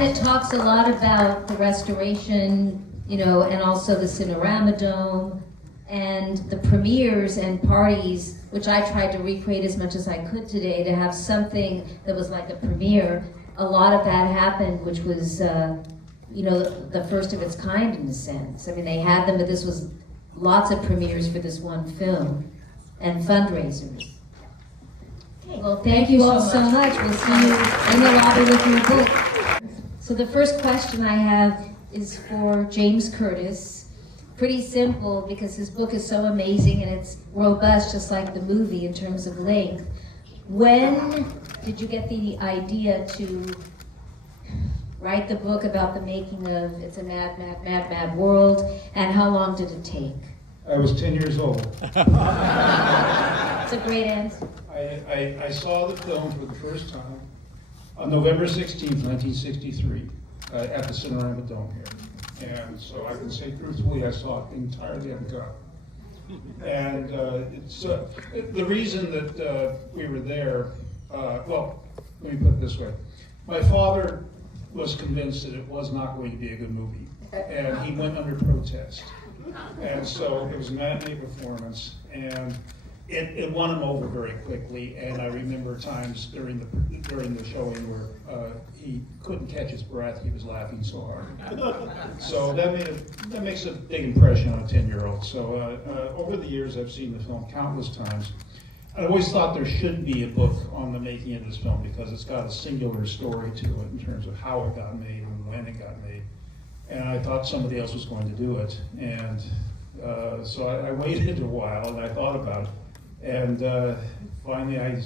And it talks a lot about the restoration, you know, and also the Cinerama Dome, and the premieres and parties, which I tried to recreate as much as I could today, to have something that was like a premiere. A lot of that happened, which was, you know, the first of its kind in a sense. I mean, they had them, but this was lots of premieres for this one film, and fundraisers. Well, thank you all so much. We'll see you in the lobby with your book. So the first question I have is for James Curtis. Pretty simple, because his book is so amazing and it's robust, just like the movie in terms of length. When did you get the idea to write the book about the making of It's a Mad, Mad, Mad, Mad World, and how long did it take? I was 10 years old. It's a great answer. I saw the film for the first time on November 16th, 1963, at the Cinerama Dome here. And so I can say truthfully, I saw it entirely uncut. And it's the reason that we were there, well, let me put it this way. My father was convinced that it was not going to be a good movie, and he went under protest. And so it was a matinee performance, and it won him over very quickly. And I remember times during the showing where he couldn't catch his breath; he was laughing so hard. So that makes a big impression on a 10-year-old. So over the years, I've seen the film countless times. I always thought there should be a book on the making of this film, because it's got a singular story to it in terms of how it got made and when it got made. And I thought somebody else was going to do it. And so I waited a while and I thought about it. And finally I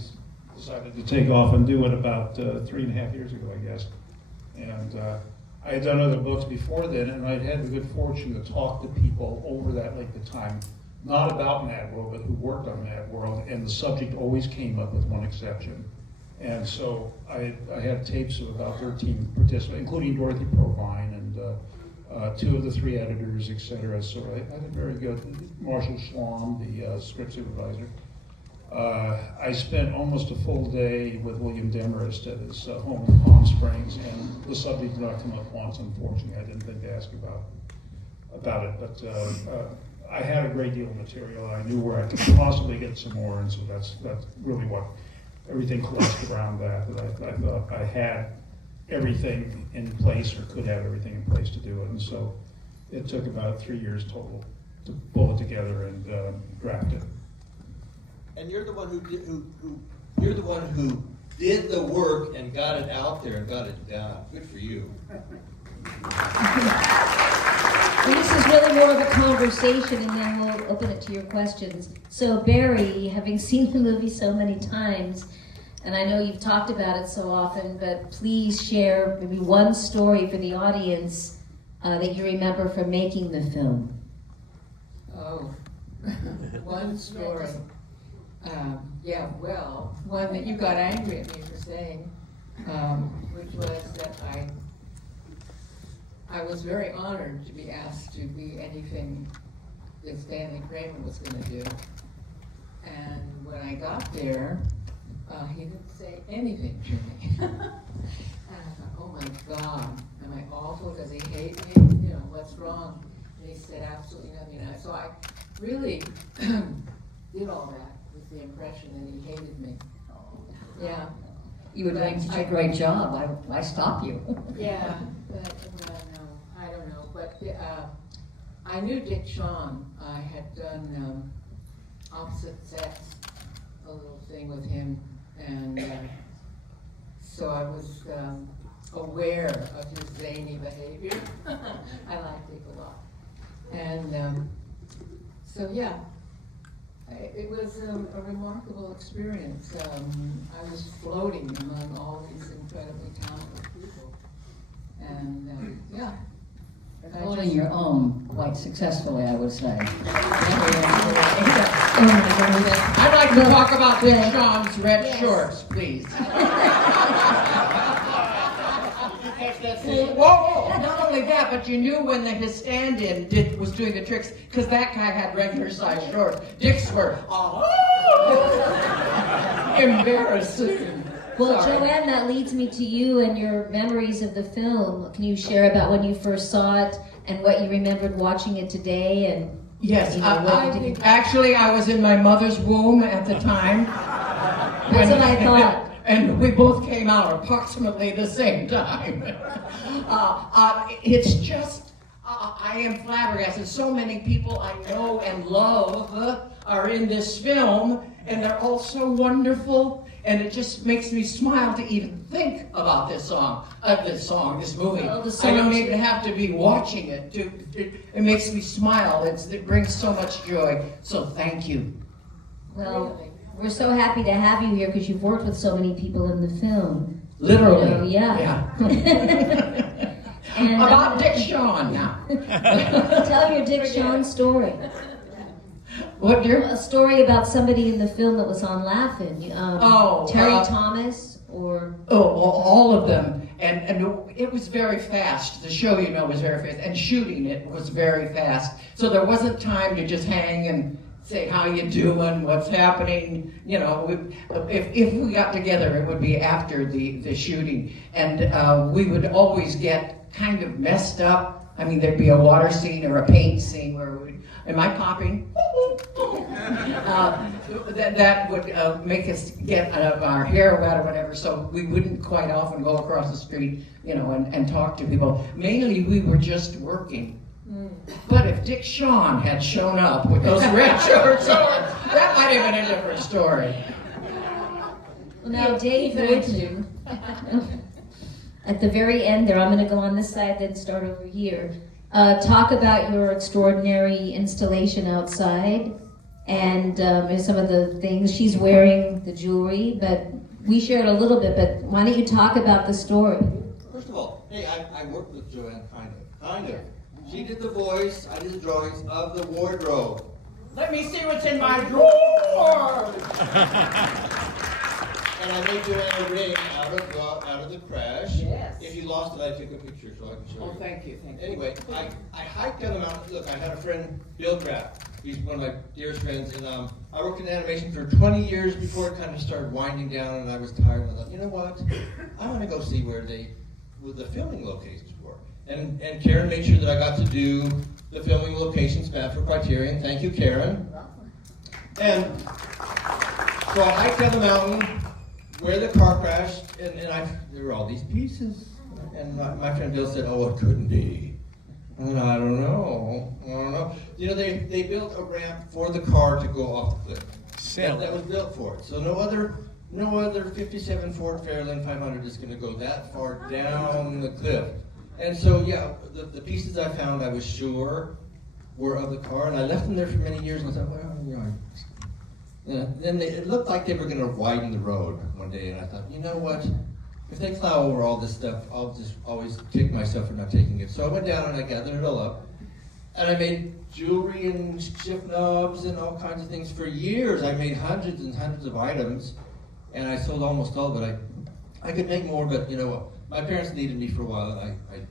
decided to take off and do it about 3.5 years ago, I guess. And I had done other books before then, and I'd had the good fortune to talk to people over that length of time, not about Mad World, but who worked on Mad World, and the subject always came up with one exception. And so I had tapes of about 13 participants, including Dorothy Provine and 2 of the 3 editors, etc. So I did very good. Marshall Schlom, the script supervisor. I spent almost a full day with William Demarest at his home in Palm Springs, and the subject did not come up once, unfortunately. I didn't think to ask about it, but I had a great deal of material. I knew where I could possibly get some more, and so that's really what everything collapsed around that I thought I had everything in place, or could have everything in place to do it. And so it took about 3 years total to pull it together and draft it. And you're the one who did the work and got it out there and got it done. Good for you. Well, this is really more of a conversation, and then we'll open it to your questions. So Barry, having seen the movie so many times, and I know you've talked about it so often, but please share maybe one story for the audience that you remember from making the film. Oh, one story. Yeah, well, one that you got angry at me for saying, which was that I was very honored to be asked to be anything that Stanley Kramer was going to do. And when I got there, he didn't say anything to me. And I thought, oh my God, am I awful? Does he hate me? You know, what's wrong? And he said absolutely nothing. So I really did all that with the impression that he hated me. Yeah. You were doing such a great job. Why stop you? Yeah, but well, no, I don't know. But I knew Dick Shawn. I had done Opposite Sex, a little thing with him, and so I was aware of his zany behavior. I liked Dick a lot, and so yeah. It was a remarkable experience. I was floating among all these incredibly talented people, and yeah. Holding your own quite successfully, I would say. I'd like to talk about Dick Shawn's red shorts, please. Whoa! Not only that, but you knew when his stand-in was doing the tricks, because that guy had regular size shorts. Dick's were embarrassing. Well, Sorry. Joanne, that leads me to you and your memories of the film. Can you share about when you first saw it and what you remembered watching it today? And Yes, you know, what did you- actually, I was in my mother's womb at the time. That's what I thought. And we both came out approximately the same time. It's just, I am flabbergasted. So many people I know and love are in this film, and they're all so wonderful. And it just makes me smile to even think about this movie. Well, the I don't songs- even have to be watching it. It makes me smile. It brings so much joy. So thank you. Well, we're so happy to have you here because you've worked with so many people in the film. Literally. You know, yeah. And, About Dick Shawn now. tell your Dick Shawn story. What, dear? A story about somebody in the film that was on Laugh-In. Terry Thomas or... Oh, all of them. And it was very fast. The show, was very fast. And shooting it was very fast. So there wasn't time to just hang and say, how you doing, what's happening. If we got together, it would be after the shooting. And we would always get kind of messed up. I mean, there'd be a water scene or a paint scene where am I popping? That would make us get our hair wet or whatever, so we wouldn't quite often go across the street, and talk to people. Mainly, we were just working. But if Dick Shawn had shown up with those red shorts on, that might have been a different story. Well, now, Dave Thank Wooten, at the very end there, I'm going to go on this side, then start over here. Talk about your extraordinary installation outside and some of the things. She's wearing the jewelry, but we shared a little bit, but why don't you talk about the story? First of all, hey, I worked with Joanne, kind of. She did the voice, I did the drawings of the wardrobe. Let me see what's in my drawer! And I made Joanne a ring out of the crash. Yes. If you lost it, I took a picture so I can show you. Oh, thank you. Anyway, I hiked down the mountain. Look, I had a friend, Bill Kraft. He's one of my dearest friends, and I worked in animation for 20 years before it kind of started winding down, and I was tired. And I thought, you know what? I want to go see where the filming locations were. And Karen made sure that I got to do the filming locations map for Criterion. Thank you, Karen. And so I hiked down the mountain where the car crashed, and there were all these pieces. And my friend Bill said, oh, it couldn't be. And I don't know. They built a ramp for the car to go off the cliff. That was built for it. So no other 57 Ford Fairlane 500 is going to go that far down the cliff. And so, yeah, the pieces I found, I was sure were of the car, and I left them there for many years, and I thought, well, then it looked like they were going to widen the road one day, and I thought, you know what? If they plow over all this stuff, I'll just always kick myself for not taking it. So I went down and I gathered it all up, and I made jewelry and shift knobs and all kinds of things for years. I made hundreds and hundreds of items, and I sold almost all of it. I could make more, but my parents needed me for a while, and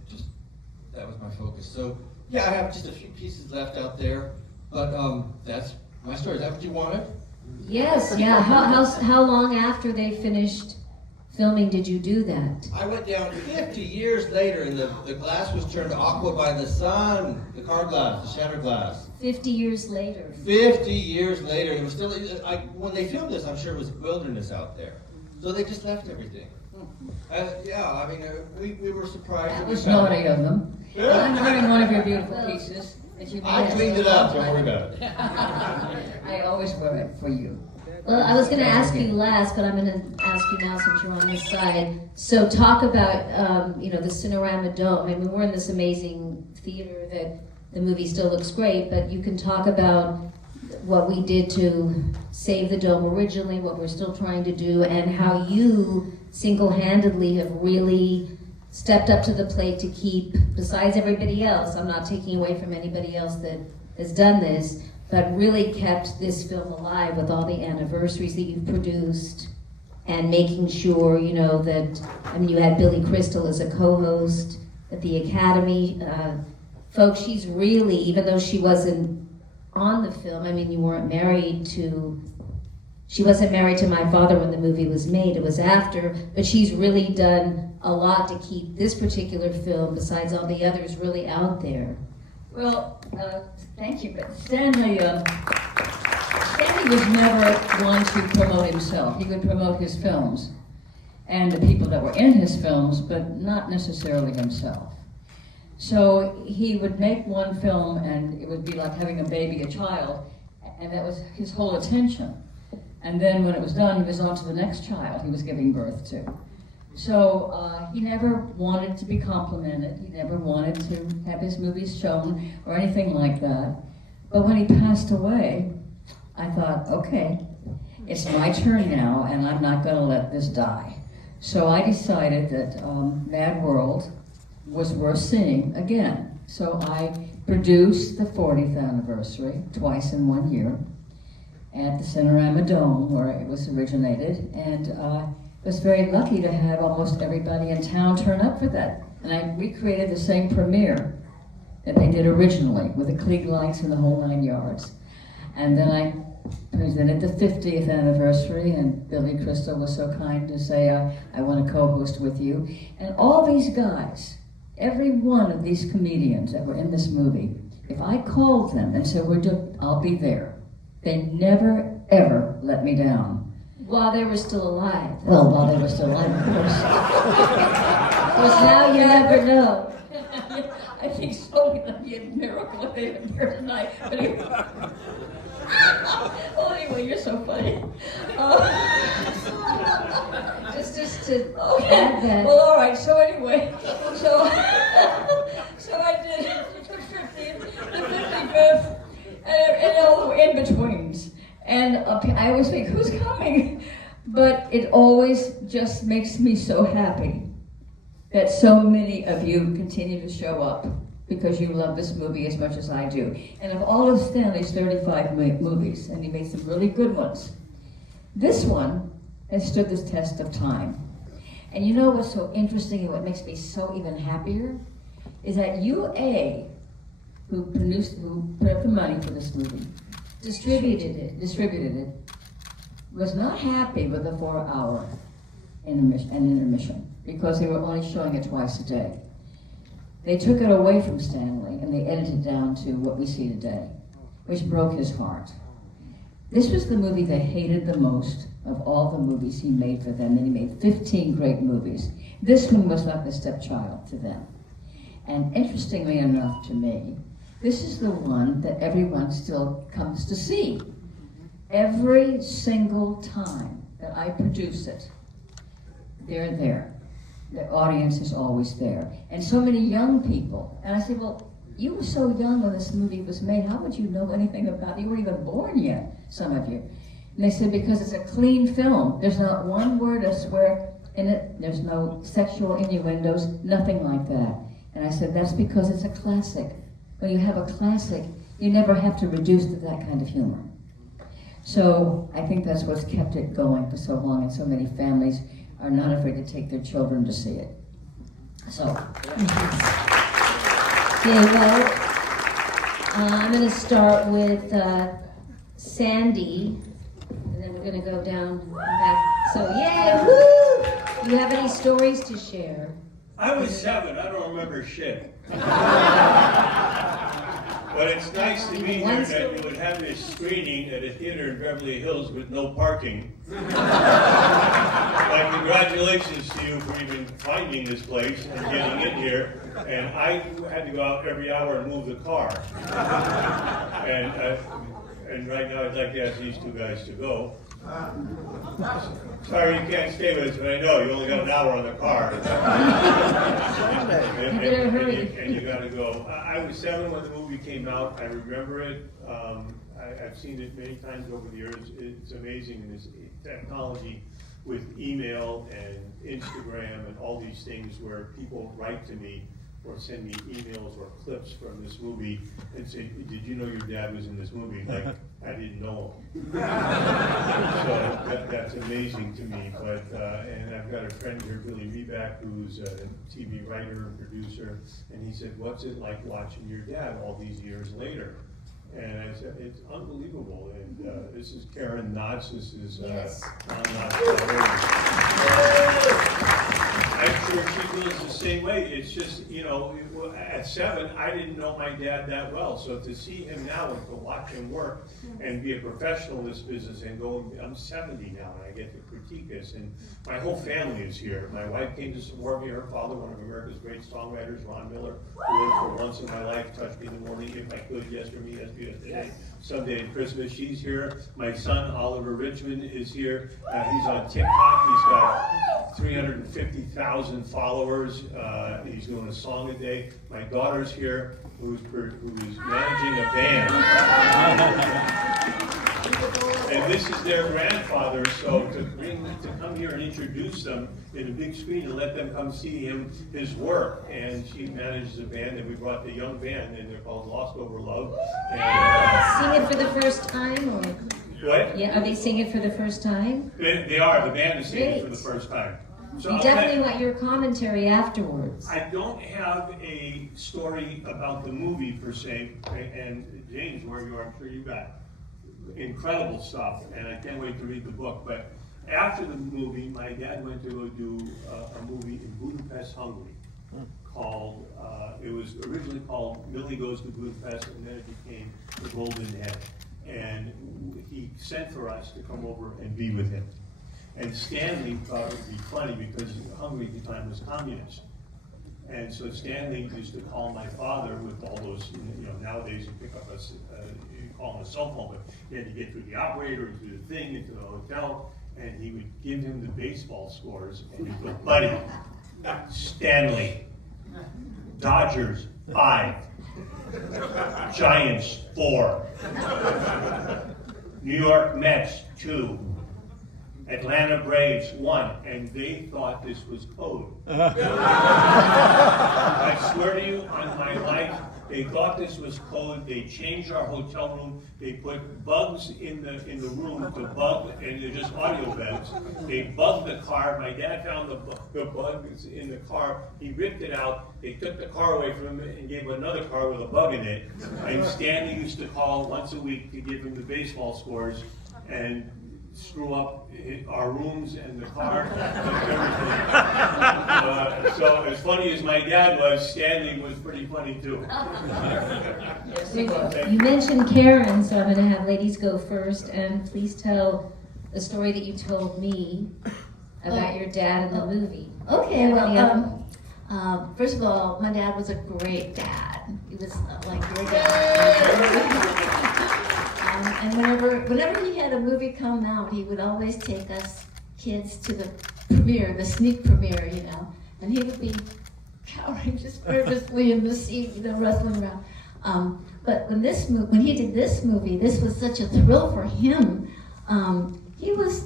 that was my focus. So yeah, I have just a few pieces left out there, but that's my story. Is that what you wanted? Yes, yeah. How long after they finished filming did you do that? I went down 50 years later, and the glass was turned aqua by the sun. The car glass, the shattered glass. 50 years later. 50 years later, it was still. When they filmed this, I'm sure it was wilderness out there, so they just left everything. We were surprised. That was naughty of them. I'm wearing one of your beautiful pieces. That you I made cleaned it up. Don't worry about it. I always wear it for you. Well, I was going to ask you last, but I'm going to ask you now since you're on this side. So talk about, the Cinerama Dome. I mean, we're in this amazing theater that the movie still looks great, but you can talk about what we did to save the dome originally, what we're still trying to do, and how you single-handedly have really stepped up to the plate to keep, besides everybody else, I'm not taking away from anybody else that has done this, but really kept this film alive with all the anniversaries that you've produced and making sure, that, you had Billy Crystal as a co-host at the Academy. Folks, she's really, even though she wasn't on the film, you weren't married to She wasn't married to my father when the movie was made, it was after, but she's really done a lot to keep this particular film, besides all the others, really out there. Well, thank you, but Stanley was never one to promote himself. He would promote his films and the people that were in his films, but not necessarily himself. So he would make one film and it would be like having a baby, a child, and that was his whole attention. And then when it was done, he was on to the next child he was giving birth to. So he never wanted to be complimented. He never wanted to have his movies shown or anything like that. But when he passed away, I thought, okay, it's my turn now, and I'm not going to let this die. So I decided that Mad World was worth seeing again. So I produced the 40th anniversary twice in 1 year at the Cinerama Dome, where it was originated, and was very lucky to have almost everybody in town turn up for that. And I recreated the same premiere that they did originally, with the Klieg lights and the whole 9 yards. And then I presented the 50th anniversary, and Billy Crystal was so kind to say, I want to co-host with you. And all these guys, every one of these comedians that were in this movie, if I called them and said, I'll be there, they never, ever let me down. While they were still alive. Well, while they were still alive, of course. Because now you never know. I think so. It'd be a miracle if they were here tonight. But anyway. Well, anyway, you're so funny. Just to add that. Well, all right. So anyway, so I did the 55th, and all the in-betweens. And I always think, who's coming? But it always just makes me so happy that so many of you continue to show up because you love this movie as much as I do. And of all of Stanley's 35 movies, and he made some really good ones, this one has stood the test of time. And you know what's so interesting and what makes me so even happier? Is that UA, who put up the money for this movie, distributed it, was not happy with the 4-hour intermission because they were only showing it twice a day. They took it away from Stanley and they edited it down to what we see today, which broke his heart. This was the movie they hated the most of all the movies he made for them, and he made 15 great movies. This one was like the stepchild to them. And interestingly enough to me, this is the one that everyone still comes to see. Every single time that I produce it, they're there. The audience is always there. And so many young people. And I say, well, you were so young when this movie was made. How would you know anything about it? You weren't even born yet, some of you. And they said, because it's a clean film. There's not one word of swear in it. There's no sexual innuendos, nothing like that. And I said, that's because it's a classic. When you have a classic, you never have to reduce to that kind of humor. So I think that's what's kept it going for so long, and so many families are not afraid to take their children to see it. So. Okay, well, I'm going to start with Sandy, and then we're going to go down and back. So, yay, woo! Do you have any stories to share? I was 7, I don't remember shit. But it's nice to be here that you would have this screening at a theater in Beverly Hills with no parking. Like, congratulations to you for even finding this place and getting in here. And I had to go out every hour and move the car. And right now I'd like to ask these two guys to go. Sorry you can't stay with us, but I know you only got an hour on the car. and you got to go. I was 7 when the movie came out. I remember it. I've seen it many times over the years. It's amazing, this technology with email and Instagram and all these things where people write to me or send me emails or clips from this movie and say, did you know your dad was in this movie? Like, I didn't know him. So that's amazing to me. But and I've got a friend here, Billy Reback, who's a TV writer and producer, and he said, what's it like watching your dad all these years later? And it's unbelievable. And this is Karen Knotts. This is Yes. Ron Knotts. I'm sure she feels the same way. It's just, at 7, I didn't know my dad that well. So to see him now and to watch him work and be a professional in this business and I'm 70 now and I get to critique this. And my whole family is here. My wife came to support me. Her father, one of America's great songwriters, Ron Miller, who lived for once in my life, touched me in the morning, if I could, yesterday, someday at Christmas. She's here. My son, Oliver Richmond, is here. He's on TikTok. He's got 350,000 followers. He's doing a song a day. My daughter's here, who's managing a band. And this is their grandfather, so to come here and introduce them in a big screen and let them come see his work. And she manages a band, and we brought the young band, and they're called Lost Over Love. Sing it for the first time, or? What? Yeah, are they singing it for the first time? They are. The band is singing Great. for the first time. So We definitely want your commentary afterwards. I don't have a story about the movie per se, and James, where you are, I'm sure you got incredible stuff, and I can't wait to read the book. But after the movie, my dad went to go do a movie in Budapest, Hungary, called, it was originally called Millie Goes to Budapest, and then it became The Golden Head. And he sent for us to come over and be with him. And Stanley thought it would be funny because Hungary at the time was communist. And so Stanley used to call my father with all those, nowadays you pick up you call him a cell phone, but you had to get through the operator, into the thing, into the hotel, and he would give him the baseball scores, and he'd go, buddy, Stanley, Dodgers 5, Giants 4, New York Mets 2, Atlanta Braves 1, and they thought this was code. I swear to you, on my life, they thought this was code. They changed our hotel room. They put bugs in the room to bug, and they're just audio beds. They bugged the car. My dad found the bugs in the car. He ripped it out. They took the car away from him and gave him another car with a bug in it. And Stanley used to call once a week to give him the baseball scores and screw up our rooms and the car and everything. So as funny as my dad was, Stanley was pretty funny too. You mentioned Karen, so I'm going to have ladies go first, and please tell the story that you told me about your dad in the movie. Okay, well, first of all, my dad was a great dad. He was like your dad. And whenever he had a movie come out, he would always take us kids to the premiere, the sneak premiere, and he would be cowering just nervously in the seat, wrestling around. But when he did this movie, this was such a thrill for him. He was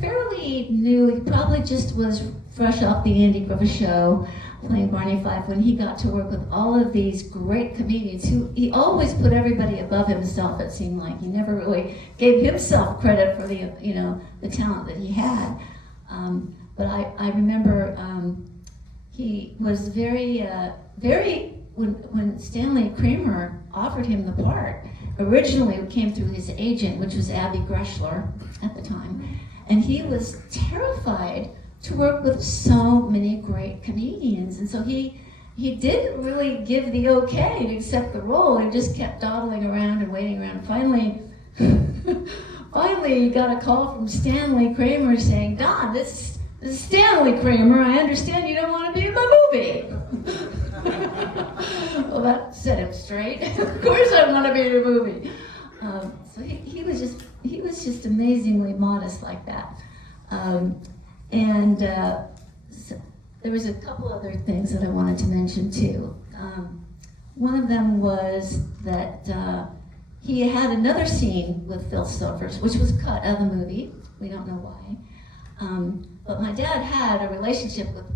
fairly new. He probably just was fresh off the Andy Griffith Show, playing Barney Fife, when he got to work with all of these great comedians who he always put everybody above himself, it seemed like. He never really gave himself credit for the talent that he had. But I remember he was very, when Stanley Kramer offered him the part, originally it came through his agent, which was Abby Greshler at the time, and he was terrified to work with so many great comedians. And so he didn't really give the okay to accept the role, and just kept dawdling around and waiting around. Finally he got a call from Stanley Kramer saying, Don, this is Stanley Kramer. I understand you don't want to be in my movie. Well, that set him straight. Of course I want to be in your movie. So he was just amazingly modest like that. So there was a couple other things that I wanted to mention too. One of them was that he had another scene with Phil Silvers, which was cut out of the movie. We don't know why. But my dad had a relationship with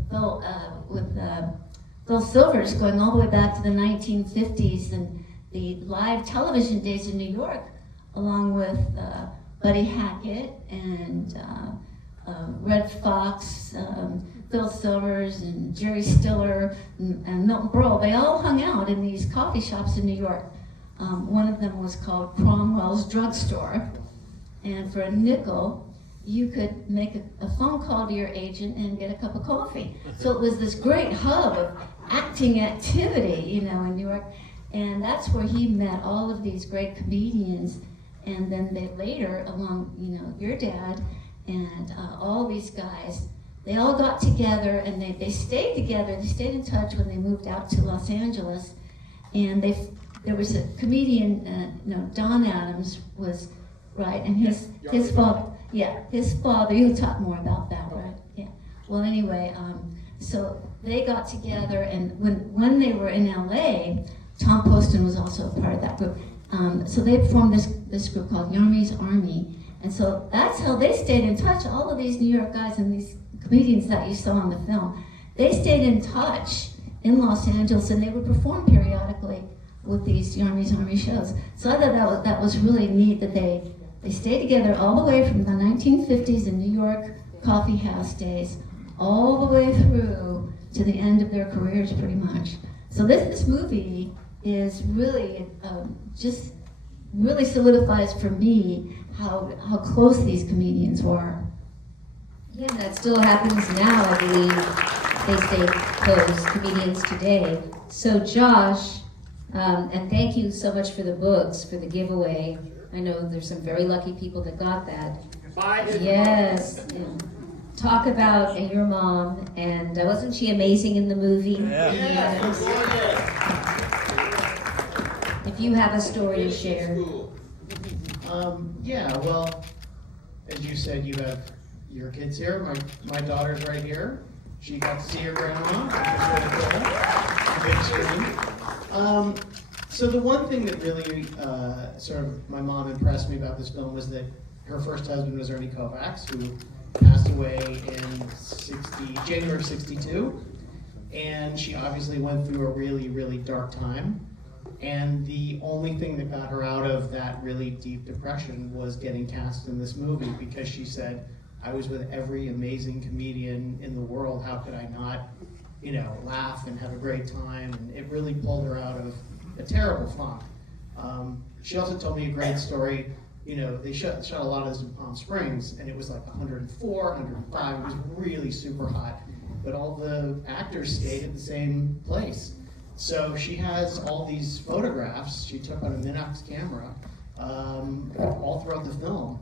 Phil Silvers going all the way back to the 1950s and the live television days in New York, along with Buddy Hackett and Red Fox, Phil Silvers and Jerry Stiller and Milton Berle. They all hung out in these coffee shops in New York. One of them was called Cromwell's Drugstore. And for a nickel, you could make a phone call to your agent and get a cup of coffee. So it was this great hub of acting activity, you know, in New York. And that's where he met all of these great comedians. And then they later, along, you know, your dad and all these guys, they all got together and they stayed together. They stayed in touch when they moved out to Los Angeles. And there was a comedian, Don Adams was, right, and his father, his father, you'll talk more about that, right? Yeah. Well, anyway, so they got together, and when they were in LA, Tom Poston was also a part of that group. So they formed this group called Yarmy's Army, and so that's how they stayed in touch. All of these New York guys and these comedians that you saw in the film, they stayed in touch in Los Angeles, and they would perform periodically with these Yarmy's Army shows. So I thought that was really neat that they stayed together all the way from the 1950s in New York coffee house days, all the way through to the end of their careers, pretty much. So this movie is really just really solidifies for me how close these comedians were. Yeah, that still happens now, I believe. They stay close, comedians today. So Josh, and thank you so much for the books, for the giveaway. I know there's some very lucky people that got that. Yes. Talk about your mom, and wasn't she amazing in the movie? Yes. If you have a story to share. Yeah, well, as you said, you have your kids here. My daughter's right here. She got to see her grandma, which is really cool. Big screen. So the one thing that really sort of my mom impressed me about this film was that her first husband was Ernie Kovacs, who passed away in January of '62, and she obviously went through a really, really dark time. And the only thing that got her out of that really deep depression was getting cast in this movie, because she said, I was with every amazing comedian in the world, how could I not, laugh and have a great time? And it really pulled her out of a terrible funk. She also told me a great story. They shot a lot of this in Palm Springs, and it was like 104, 105, it was really super hot. But all the actors stayed at the same place. So she has all these photographs she took on a Minox camera all throughout the film,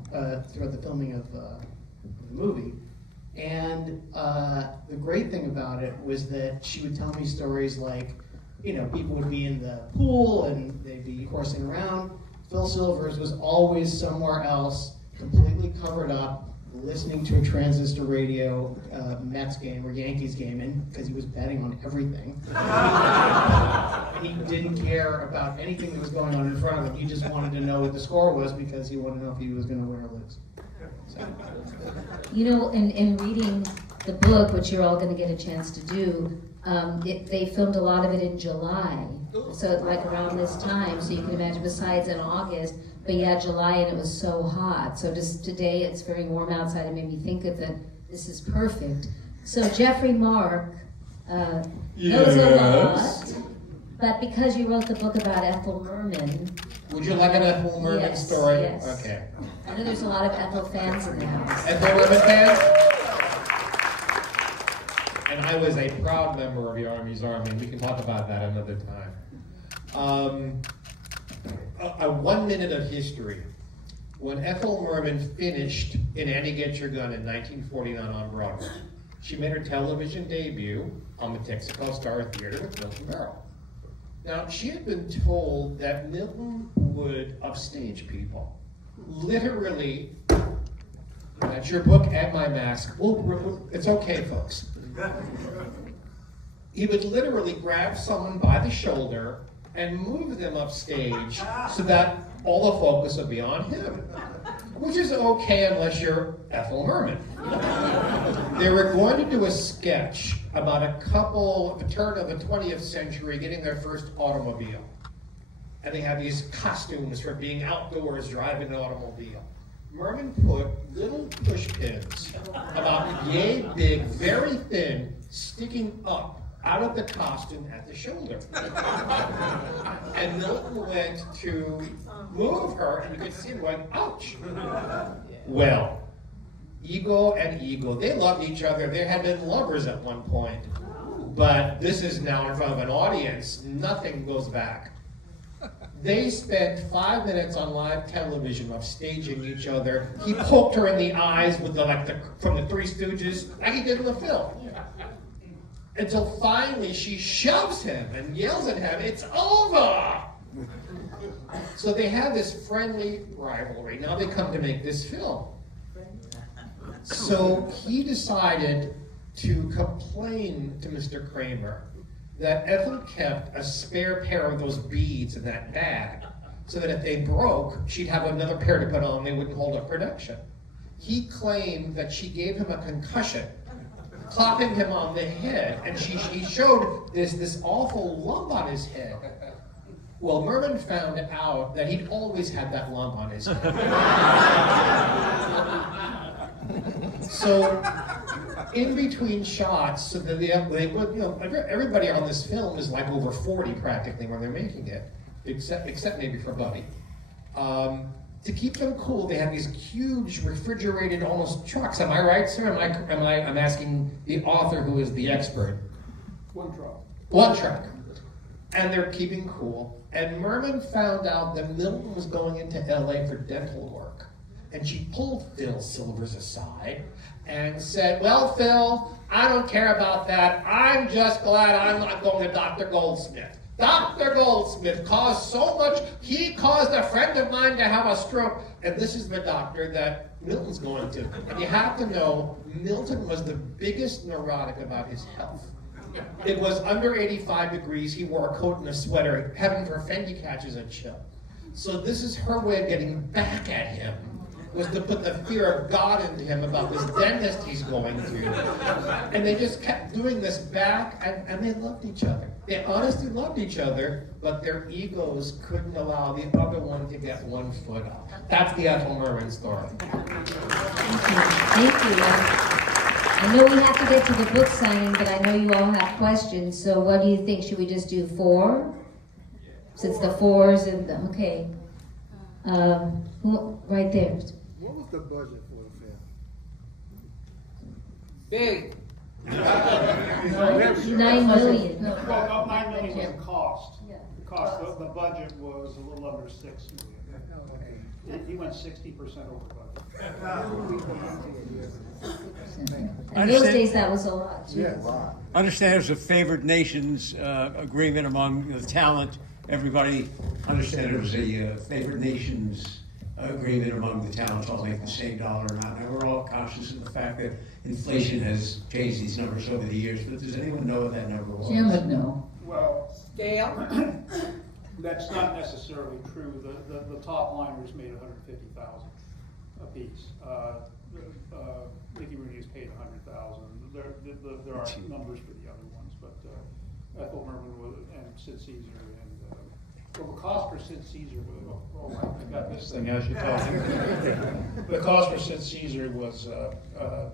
throughout the filming of the movie. And the great thing about it was that she would tell me stories like, people would be in the pool and they'd be horsing around. Phil Silvers was always somewhere else, completely covered up, listening to a transistor radio Mets game or Yankees game, because he was betting on everything. And he didn't care about anything that was going on in front of him. He just wanted to know what the score was because he wanted to know if he was going to win or lose. So. In reading the book, which you're all going to get a chance to do, they filmed a lot of it in July. So like around this time, so you can imagine, besides in August, but yeah, July, and it was so hot. So just today, it's very warm outside. It made me think of that. This is perfect. So Jeffrey Mark knows a lot, but because you wrote the book about Ethel Merman. Would you like an Ethel Merman story? Yes. Okay. I know there's a lot of Ethel fans in the house. Ethel Merman fans? And I was a proud member of Yarmy's Army. We can talk about that another time. A 1 minute of history. When Ethel Merman finished in Annie Get Your Gun in 1949 on Broadway, she made her television debut on the Texaco Star Theater with Milton Berle. Now, she had been told that Milton would upstage people. Literally, that's your book and my mask. It's okay, folks. He would literally grab someone by the shoulder and move them upstage so that all the focus would be on him, which is okay unless you're Ethel Merman. They were going to do a sketch about a couple at the turn of the 20th century getting their first automobile. And they had these costumes for being outdoors driving an automobile. Merman put little push pins about yay big, very thin, sticking up out of the costume at the shoulder. And Milton went to move her, and you could see him going, ouch. Well, ego and ego, they loved each other. They had been lovers at one point. But this is now in front of an audience. Nothing goes back. They spent 5 minutes on live television of staging each other. He poked her in the eyes with from the Three Stooges, like he did in the film. Until finally she shoves him and yells at him, "It's over!" So they have this friendly rivalry. Now they come to make this film. So he decided to complain to Mr. Kramer that Ethel kept a spare pair of those beads in that bag, so that if they broke, she'd have another pair to put on, they wouldn't hold up production. He claimed that she gave him a concussion, clapping him on the head, and he showed this awful lump on his head. Well, Merman found out that he'd always had that lump on his head. So, in between shots, so that everybody on this film is like over 40 practically when they're making it, except maybe for Buddy. To keep them cool, they have these huge refrigerated almost trucks. Am I right, sir? I'm asking the author who is the expert. One truck. One truck. And they're keeping cool. And Merman found out that Milton was going into LA for dental work. And she pulled Phil Silvers aside and said, "Well, Phil, I don't care about that. I'm just glad I'm not going to Dr. Goldsmith. Dr. Goldsmith caused so much. He caused a friend of mine to have a stroke." And this is the doctor that Milton's going to. And you have to know, Milton was the biggest neurotic about his health. It was under 85 degrees. He wore a coat and a sweater. Heaven forfend he catches a chill. So this is her way of getting back at him, was to put the fear of God into him about this dentist he's going to. And they just kept doing this back, and they loved each other. They honestly loved each other, but their egos couldn't allow the other one to get one foot up. That's the Ethel Merman story. Thank you. I know we have to get to the book signing, but I know you all have questions. So what do you think? Should we just do 4? Since the 4s and the, okay. Right there. What was the budget for the film? Big. 9 million. Well, about 9 million was the cost. The cost, the budget was a little under 6 million. He went 60% over budget. In those days, that was a lot too. Yeah, wow. I understand there's a favored nations agreement among the talent. Everybody understand there was a favored nations agreement among the talent all make the same dollar amount. And we're all conscious of the fact that inflation has changed these numbers over the years, but does anyone know what that number was? Jim would know. Well, Gail? that's not necessarily true. The top liners made 150,000 apiece. Mickey Rooney is paid 100,000. There are numbers for the other ones, but Ethel Merman and Sid Caesar and well, the cost for Sid Caesar was, I got this thing as you talk. The cost for Sid Caesar was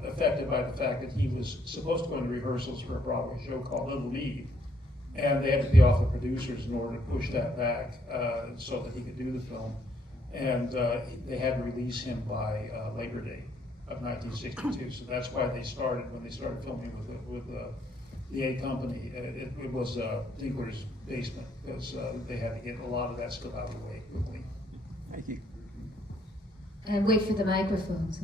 affected by the fact that he was supposed to go into rehearsals for a Broadway show called Little League, and they had to be off the producers in order to push that back so that he could do the film. And they had to release him by Labor Day of 1962. So that's why when they started filming with the A Company, it was Dinkler's basement, because they had to get a lot of that stuff out of the way quickly. Thank you. And wait for the microphones.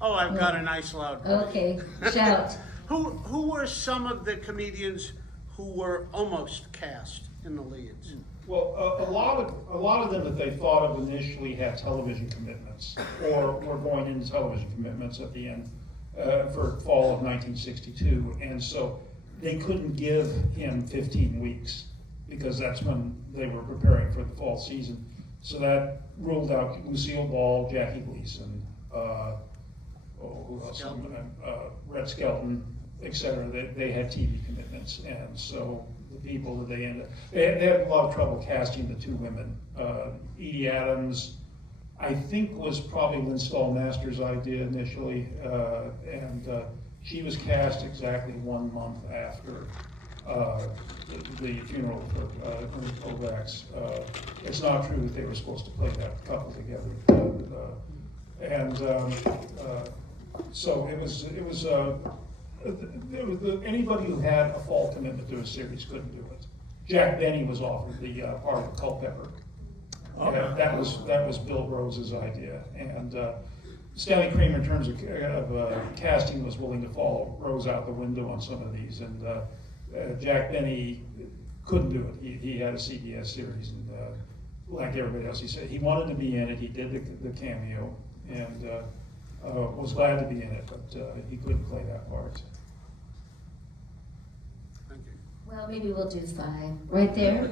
Oh, I've got a nice loud voice. Okay, shout. Who were some of the comedians who were almost cast in the leads? Well, a lot of them that they thought of initially had television commitments, or were going into television commitments at the end for fall of 1962, and so they couldn't give him 15 weeks because that's when they were preparing for the fall season. So that ruled out Lucille Ball, Jackie Gleason, who else? Red Skelton, etc. They had TV commitments, and so the people that they ended up, they had a lot of trouble casting the 2 women. Edie Adams, I think, was probably Lynn Stallmaster's idea initially, and She was cast exactly 1 month after the funeral for Kovacs. It's not true that they were supposed to play that couple together. So anybody who had a fall commitment to a series couldn't do it. Jack Benny was offered the part of Culpepper. That was Bill Rose's idea, and Stanley Kramer, in terms of casting, was willing to follow Rose out the window on some of these, and Jack Benny couldn't do it. He had a CBS series, and like everybody else, he said he wanted to be in it. He did the cameo, and was glad to be in it, but he couldn't play that part. Thank you. Well, maybe we'll do 5. Right there?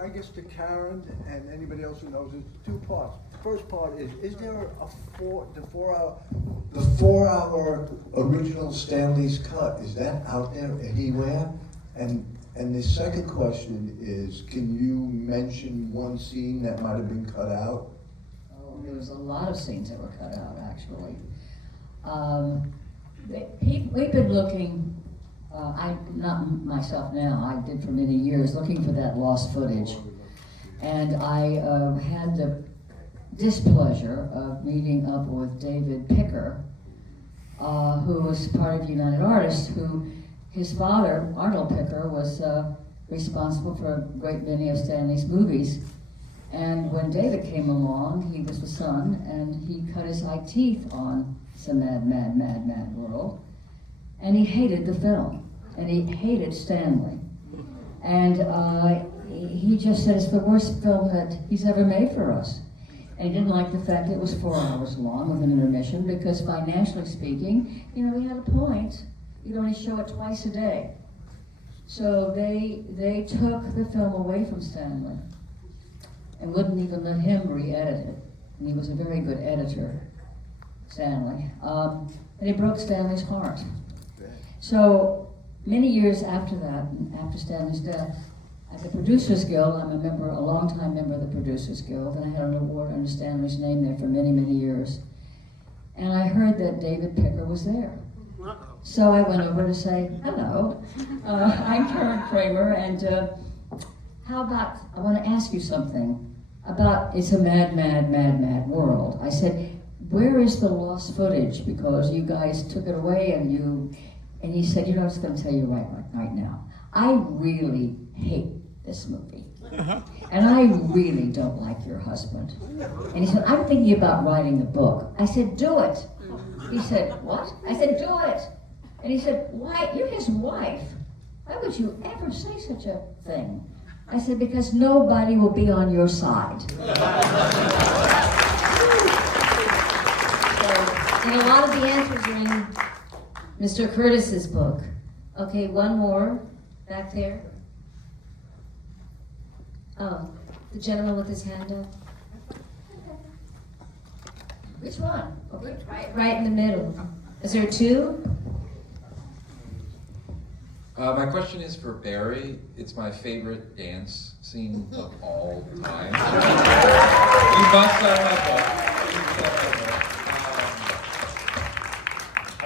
I guess to Karen and anybody else who knows, it's 2 parts. The first part is there a 4-hour original Stanley's cut? Is that out there anywhere? And the second question is, can you mention one scene that might have been cut out? Oh, there was a lot of scenes that were cut out, actually. We've been looking, not myself now, I did for many years, looking for that lost footage. And I had the displeasure of meeting up with David Picker, who was part of United Artists, who his father, Arnold Picker, was responsible for a great many of Stanley's movies. And when David came along, he was the son, and he cut his eye teeth on Some Mad, Mad, Mad, Mad World. And he hated the film. And he hated Stanley. And he just said it's the worst film that he's ever made for us. And he didn't like the fact it was 4 hours long with an intermission, because financially speaking, we had a point. You'd only show it twice a day. So they took the film away from Stanley and wouldn't even let him re-edit it. And he was a very good editor, Stanley. And he broke Stanley's heart. So many years after that, after Stanley's death, at the Producers Guild, I'm a long-time member of the Producers Guild, and I had an award under Stanley's name there for many, many years. And I heard that David Picker was there. So I went over to say, hello, I'm Karen Kramer, and how about, I want to ask you something about It's a Mad, Mad, Mad, Mad World. I said, where is the lost footage? Because you guys took it away, and he said, I'm just going to tell you right now. I really hate this movie. And I really don't like your husband. And he said, I'm thinking about writing the book. I said, do it. He said, what? I said, do it. And he said, why? You're his wife. Why would you ever say such a thing? I said, because nobody will be on your side. So, and a lot of the answers are in Mr. Curtis's book. Okay, one more back there. Oh, the gentleman with his hand up. Which one? Okay, right in the middle. Is there 2? My question is for Barry. It's my favorite dance scene of all time. You must have that book.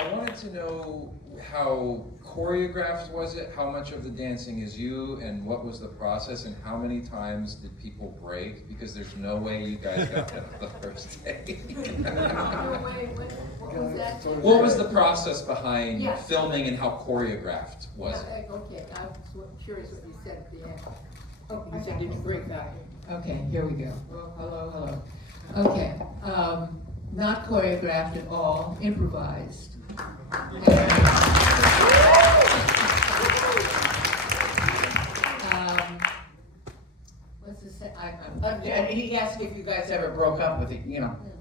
I wanted to know how choreographed was it? How much of the dancing is you, and what was the process, and how many times did people break? Because there's no way you guys got that the first day. What was the process behind filming, and how choreographed was it? Okay, I was curious what you said at the end. Oh, you said did you break back? Okay, here we go. Well, hello. Okay, not choreographed at all, improvised. What's the say? And he asked me if you guys ever broke up with it,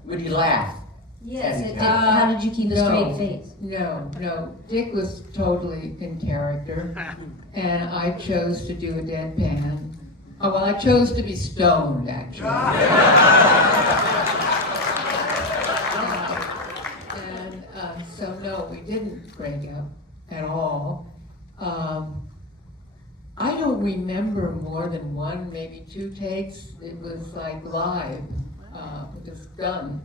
would you laugh? Yes, how did you keep a straight face? No. Dick was totally in character, and I chose to do a deadpan. Oh, well, I chose to be stoned, actually. So no, we didn't break up at all. I don't remember more than 1, maybe 2 takes. It was like live. It was done.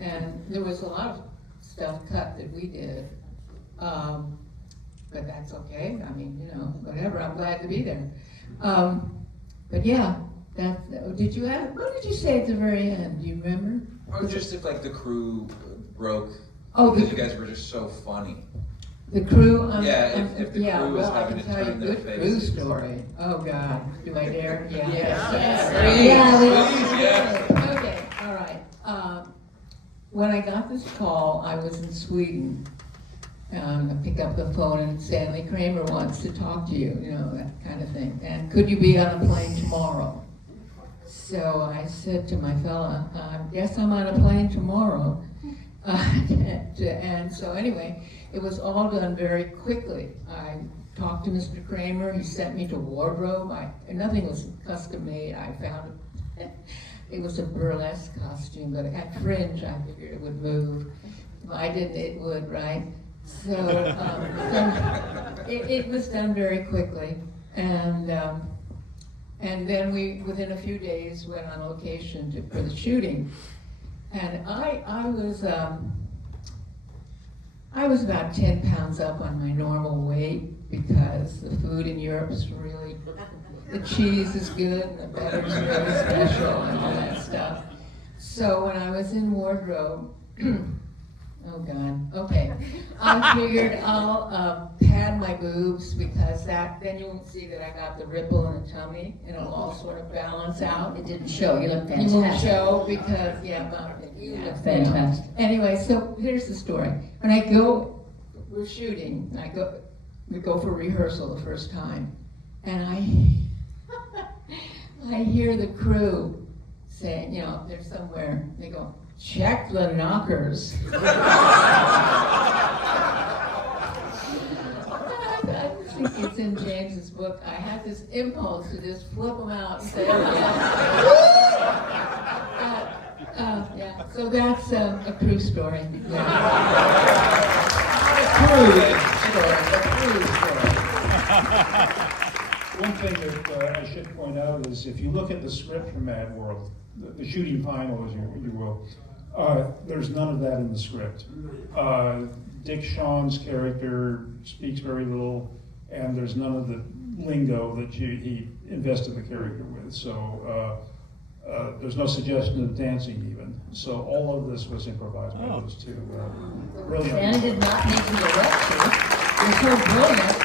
And there was a lot of stuff cut that we did. But that's okay. I mean, you know, whatever. I'm glad to be there. But yeah, did you have? What did you say at the very end? Do you remember? Oh, just if like the crew broke. Oh, because you guys were just so funny. The crew. Yeah, if the crew was well, I having can to tell you a turn their good crew faces. story. Oh God, do I dare? Yeah. Yeah. Okay. All right. When I got this call, I was in Sweden. I pick up the phone and Stanley Kramer wants to talk to you, you know, that kind of thing. And could you be on a plane tomorrow? So I said to my fella, I guess I'm on a plane tomorrow. And so anyway, it was all done very quickly. I talked to Mr. Kramer, he sent me to wardrobe. Nothing was custom made. I found it was a burlesque costume, but at fringe I figured it would move. If I didn't, it would, right? So it was done very quickly, and then we, within a few days, went on location for the shooting. And I was about 10 pounds up on my normal weight because the food in Europe is really, the cheese is good and the butter is really special and all that stuff. So when I was in wardrobe, oh God, okay. I figured I'll pad my boobs because then you won't see that I got the ripple in the tummy and it'll all sort of balance out. It didn't show. You look You won't fantastic. show because, you look know. fantastic. Anyway, so here's the story. When we're shooting, we go for rehearsal the first time, and I hear the crew saying, you know, they're somewhere, they go, check the knockers. I think it's in James's book. I had this impulse to just flip them out and say, yeah. So that's a crew story. One thing that I should point out is if you look at the script for Mad World, the shooting final, as you will, there's none of that in the script. Dick Shawn's character speaks very little, and there's none of the lingo that he invested the character with. So there's no suggestion of dancing even. So all of this was improvised by those two. Really. Stanley did not make you direct you. You're so brilliant.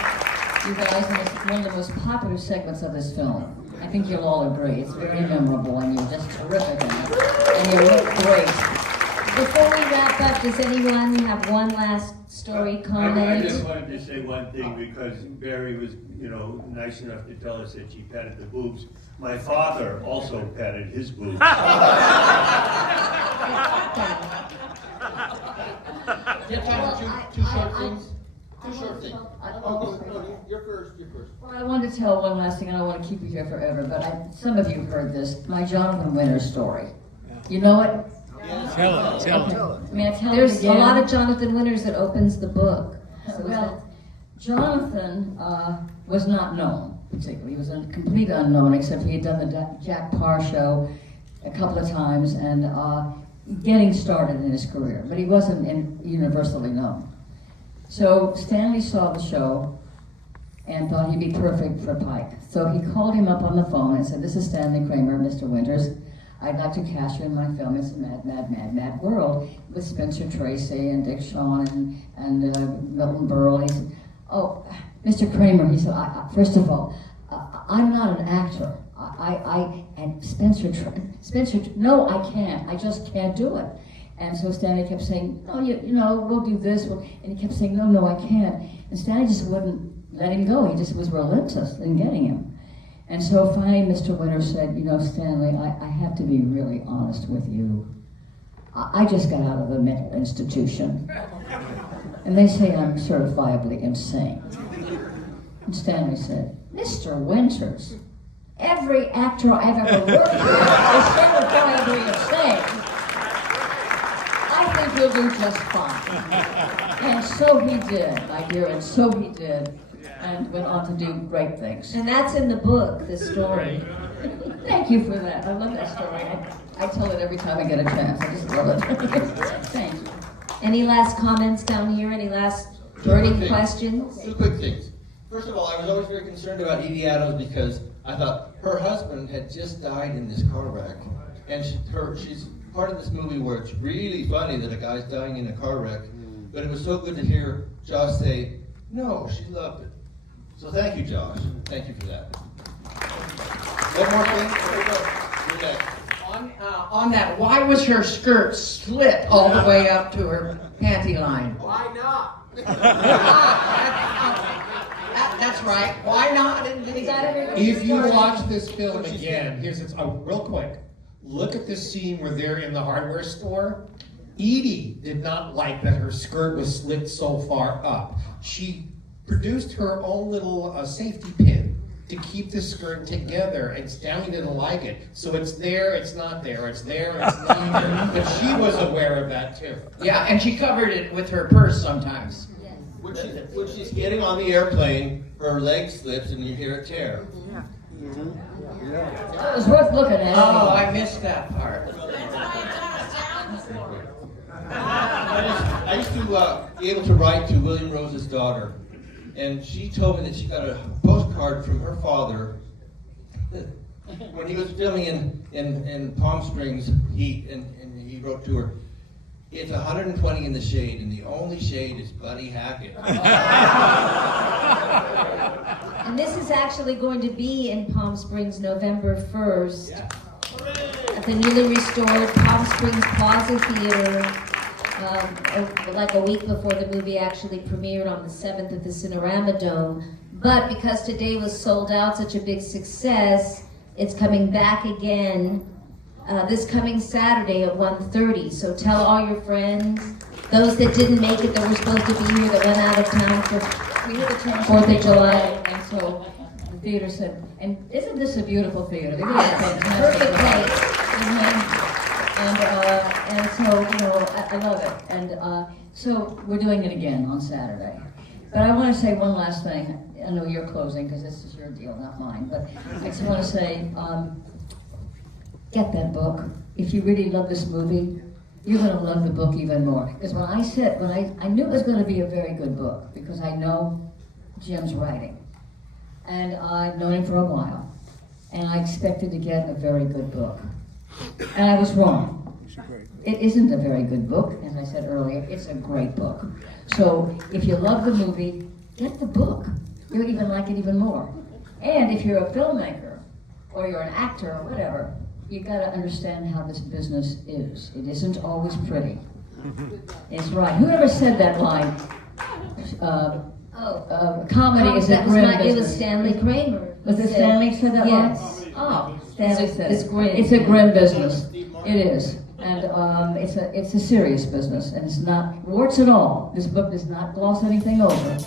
You guys, and it's one of the most popular segments of this film. I think you'll all agree. It's very memorable, and you're just terrific in it. And you look great. Before we wrap up, does anyone have one last story, comment? I just wanted to say one thing because Barry was, nice enough to tell us that she patted the boobs. My father also patted his boobs. Do you have time for two short things? Two short things. You're first. Well, I wanted to tell one last thing. I don't want to keep you here forever, but some of you have heard this. My Jonathan Winters story. You know it? Tell it. May I tell There's it again? a lot of Jonathan Winters that opens the book. Well, Jonathan was not known particularly. He was a complete unknown, except he had done the Jack Parr show a couple of times and getting started in his career, but he wasn't universally known. So Stanley saw the show and thought he'd be perfect for Pike. So he called him up on the phone and said, "This is Stanley Kramer, Mr. Winters. I'd like to cast you in my film. It's Mad World with Spencer Tracy and Dick Shawn and Milton Berle." He said, "Oh, Mr. Kramer," he said, "first of all, I'm not an actor. And Spencer, no, I can't. I just can't do it." And so Stanley kept saying, "No, we'll do this." And he kept saying, "No, I can't." And Stanley just wouldn't let him go. He just was relentless in getting him. And so finally Mr. Winters said, "Stanley, I have to be really honest with you. I just got out of a mental institution. And they say I'm certifiably insane." And Stanley said, "Mr. Winters, every actor I've ever worked with is certifiably insane. I think you'll do just fine." And so he did, my dear, and so he did. And went on to do great things. And that's in the book, the story. Thank you for that. I love that story. I tell it every time I get a chance. I just love it. Thank you. Any last comments down here? Any last burning questions? Two quick things. First of all, I was always very concerned about Edie Adams because I thought her husband had just died in this car wreck. And she's part of this movie where it's really funny that a guy's dying in a car wreck. But it was so good to hear Josh say, no, she loved it. So thank you, Josh. Thank you for that. One more thing. You're next. On that, why was her skirt slit all the way up to her panty line? Why not? That's right. Why not? If you watch this film again, real quick. Look at the scene where they're in the hardware store. Edie did not like that her skirt was slit so far up. She produced her own little safety pin to keep the skirt together, and Stanley didn't like it. So it's there, it's not there, it's there, it's not there. But she was aware of that too. Yeah, and she covered it with her purse sometimes. When she's getting on the airplane, her leg slips and you hear it tear. It was worth looking at. Oh, I missed that part. I used to be able to write to William Rose's daughter, and she told me that she got a postcard from her father when he was filming in Palm Springs. He wrote to her, "It's 120 in the shade, and the only shade is Buddy Hackett." And this is actually going to be in Palm Springs November 1st at the newly restored Palm Springs Plaza Theater, like a week before the movie actually premiered on the 7th at the Cinerama Dome. But because today was sold out, such a big success, it's coming back again this coming Saturday at 1:30. So tell all your friends, those that didn't make it, that were supposed to be here, that went out of town for 4th of July. And so the theater said, and isn't this a beautiful theater? They did a fantastic Perfect job. place. And so, you know, I love it. And so we're doing it again on Saturday. But I want to say one last thing. I know you're closing because this is your deal, not mine. But I just want to say, get that book. If you really love this movie, you're going to love the book even more. Because when I knew it was going to be a very good book because I know Jim's writing. And I've known him for a while. And I expected to get a very good book. And I was wrong. It isn't a very good book, as I said earlier. It's a great book. So if you love the movie, get the book. You'll even like it even more. And if you're a filmmaker, or you're an actor, or whatever, you got to understand how this business is. It isn't always pretty. It's right. Whoever said that line? Comedy is a grim business. It was Stanley Kramer. Was it Stanley said that line? Yes. Oh, Stanley said It's grim. It's a grim business. It is. And it's a serious business. And it's not warts at all. This book does not gloss anything over.